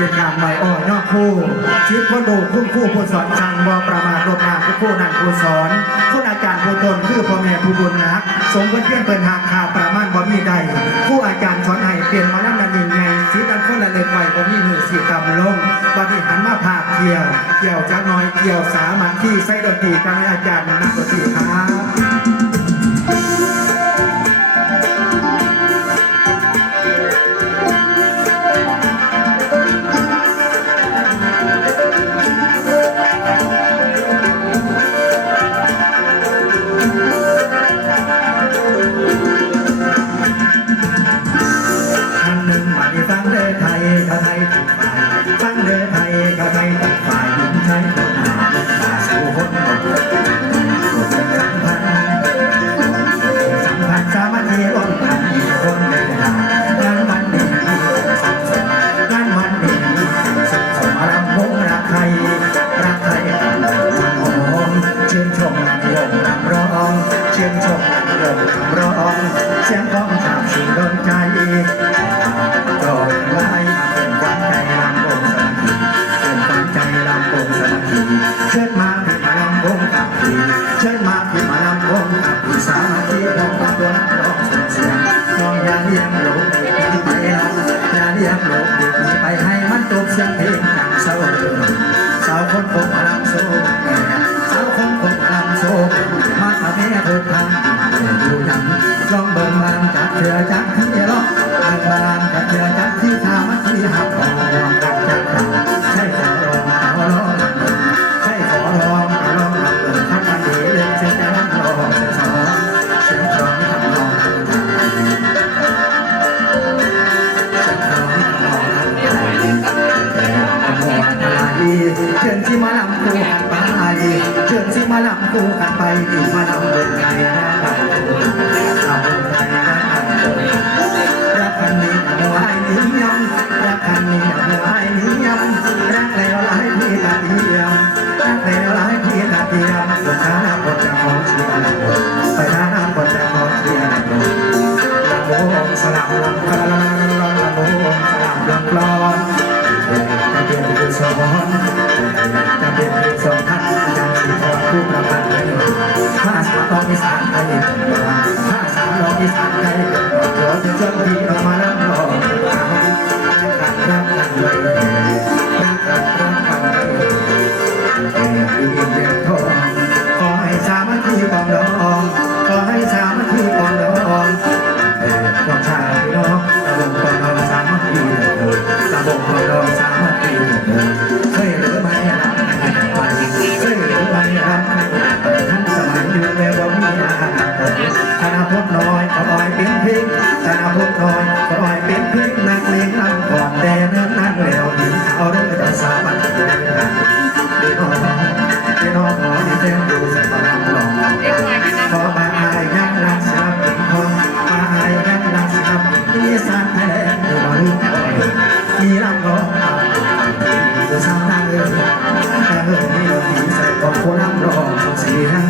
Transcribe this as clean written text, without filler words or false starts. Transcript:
เป็นการใหม่อ่อนยอดคู่ชิดพ่อดูคุณคู่ผู้สอนช่างบ่ประมาทลบนาผู้คู่นั่นผู้สอนคุณอาจารย์ผู้ตนคือพ่อแม่ผู้บุญนักสมควรเพียงเป็นหากขาประมาณบ่มีใดผู้อาจารย์สอนให้เปลี่ยนมานั่งนันยิงไงชิดอันคนละเล็กไว้บ่มีมือสีกำลงบัดนี้หันมาภาคเกี่ยวจักน้อยเกี่ยวสามัคคีใส่ดนตรีกันให้อาจารย์นักดนตรีครับเสียงของชาวสิ่งโดนใจโดนไล่เป็นความใจลำวงสมาธิเป็นความใจลำวงสมาธิเชิญมาที่มาลำวงกับพี่เชิญมาที่มาลำวงกับพี่สามัคคีของตัวนักร้องเสียงน้องอย่าเลี้ยงโลกที่ไปเราอย่าเลี้ยงโลกที่ไปให้มันจบเสียงเพลงดังเศร้าสาวคนคงมาลำโซ่สาวคนคงมาลำโซ่มาทำให้เธอทำดูยังลองเบิ่งบานจับเชือจับที่ล้อเบิ่งบานจับเชือจับที่สามัคคีหักคอจับจับใช่ขอร้องขอร้องใช่ขอร้องขอร้องรับเบิ่งทักวันดีเลยเสียงแต่ร้องร้องเสียงสองเสียงสองทำร้องเสียงสองทำร้องเชิญที่มาลำคู่กันไปเชิญที่มาลำคู่กันไปดีมาลำเบิ่งใจนะรักกันนี้หัวไอ้นี้ยังรักกันนี้หัวไอ้นี้ยังรักแล้วหลายพี่ตาเทียมรักแล้วหลายพี่ตาเทียมคนข้าน้ำคนจะขอเชียร์ไปข้าน้ำคนจะขอเชียร์ลำโพงสลับลำคาลำโพงสลับลำกลอนจะเป็นผู้สอนจะเป็นผู้สอนท่านอาจารย์สีทองผู้ประพันธ์ถ้าสาวต้องมีสารไทยถ้าสาวต้องมีสารไทยเดี๋ยวจะเจ้าที่ออกมาแล้วรอรักกันเลยรักกันเลยเดียวทองขอให้สามัคคีปองดองขอให้สามัคคีปองดองต้องชายน้องตะบงปองดองสามัคคีตะบงปองดองสามัคคีเคยหรือไม่เคยหรือไม่ท่านสมัยอยู่ในบ่มีอาหารธนาพจน์น้อยขออ้อยเป็นพิงธนาพจน์น้อยขออ้อยเป็นพิงนักเลี้ยงนั่งก่อนแต่เนื้อนั่งแล้วดีเอาเรื่องจะสาบันดีน้องดีน้องขอดีเต็มดูสักพลังหลงขอมาอายยังรักษาเป็นทองมาอายยังรักษาที่สานไทยแลนด์อยู่มาลืมที่ลำร้องดูสาวทางแต่เรื่องนี้เราดีใส่ของคนลำร้องเสียง